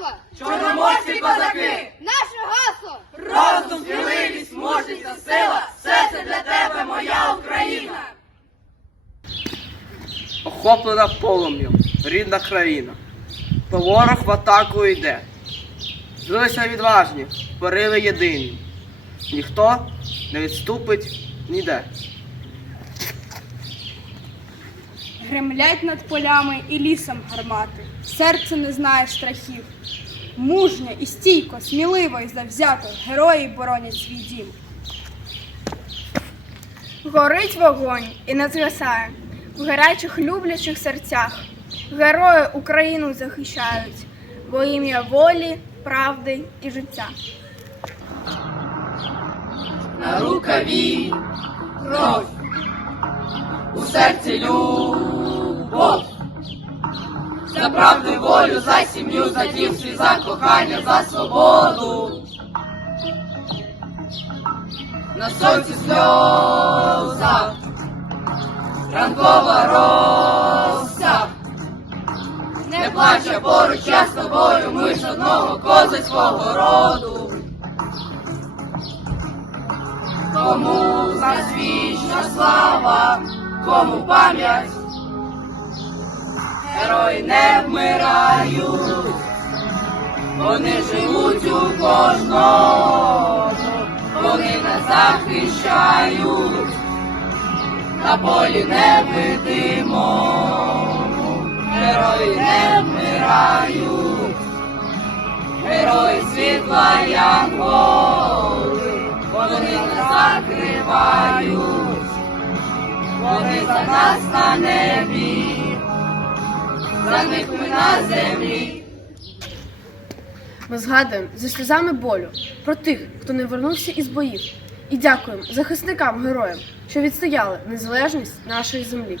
гасла! Чорноморські козаки! Наше гасло! Розум, сміливість, мужність та сила! Все це для тебе, моя Україна! охоплена полум'ям, рідна країна. То ворог в атаку йде. Злилися відважні, пориви єдині. Ніхто не відступить ніде. Гремлять над полями і лісом гармати. Серце не знає страхів. Мужньо і стійко, сміливо і завзято герої боронять свій дім. Горить вогонь і не згасає в гарячих люблячих серцях. Герої Україну захищають во ім'я волі, правди і життя. На рукаві кров, у серці любов. За правду волю, за сім'ю, за дівчі, за кохання, за свободу. На сонці сльоза, ранкова роса. Не плаче поруч, я з тобою, ми ж одного козацького роду. Кому з нас вічна слава, кому пам'ять, герої не вмирають, вони живуть у кожному, вони нас захищають, на полі невидимому, герої не вмирають, герої світла янголи. Вони нас закривають, вони за нас на небі, за них ми на землі. Ми згадуємо зі сльозами болю про тих, хто не вернувся із боїв, і дякуємо захисникам героям, що відстояли незалежність нашої землі.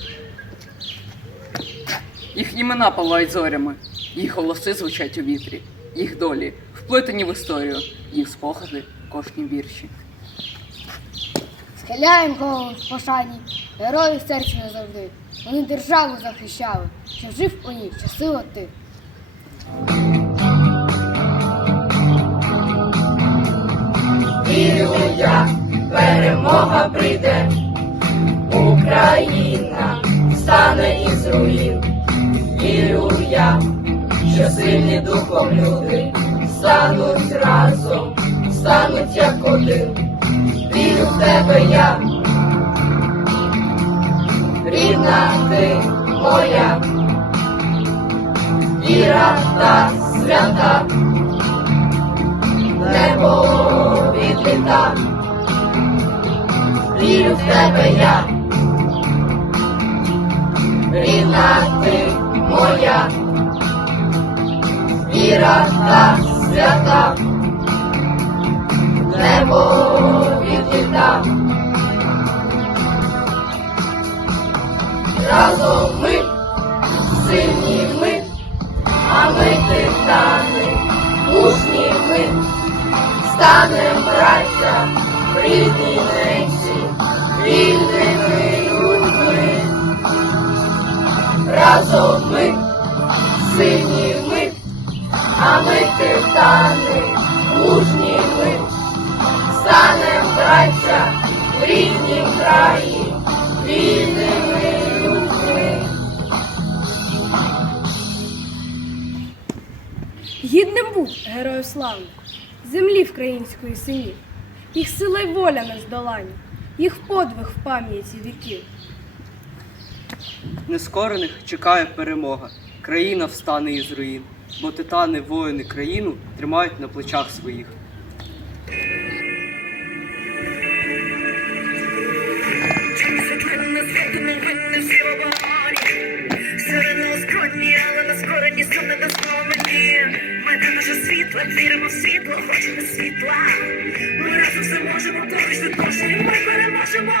Їх імена палають зорями, їх голоси звучать у вітрі, їх долі вплетені в історію, їх спогади в кожній вірші. Схиляємо голову в пошані, герої в серці не завжди. Вони державу захищали, що жив у ній щасливо ти. Вірю я, перемога прийде, Україна стане із руїн. Вірю я, що сильні духом люди стануть разом, стануть як один. Вірю в тебе я, рідна ти моя, віра та свята. Небо відліта. Вірю в тебе я, рідна ти моя, віра та свята, станем браття, рідні ненці, вільними людьми. Разом ми, сині ми, а ми титани, мужні ми, станем браття, в ріднім краї, вільними людьми. Гідним був герою славних, землі вкраїнської синів, їх сила й воля нездолані, їх подвиг в пам'яті віків. Нескорених чекає перемога. Країна встане із руїн, бо титани воїни країну тримають на плечах своїх. Наше світло, хочемо світла. Ми разом все можемо, поруч відношені, ми переможемо.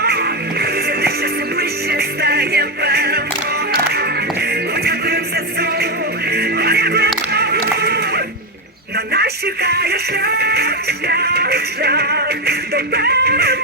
За те, що все ближче стає перемога. Подякуємо за цю, подякуємо Богу. На нас чекає шлях, шлях, шлях до перемоги.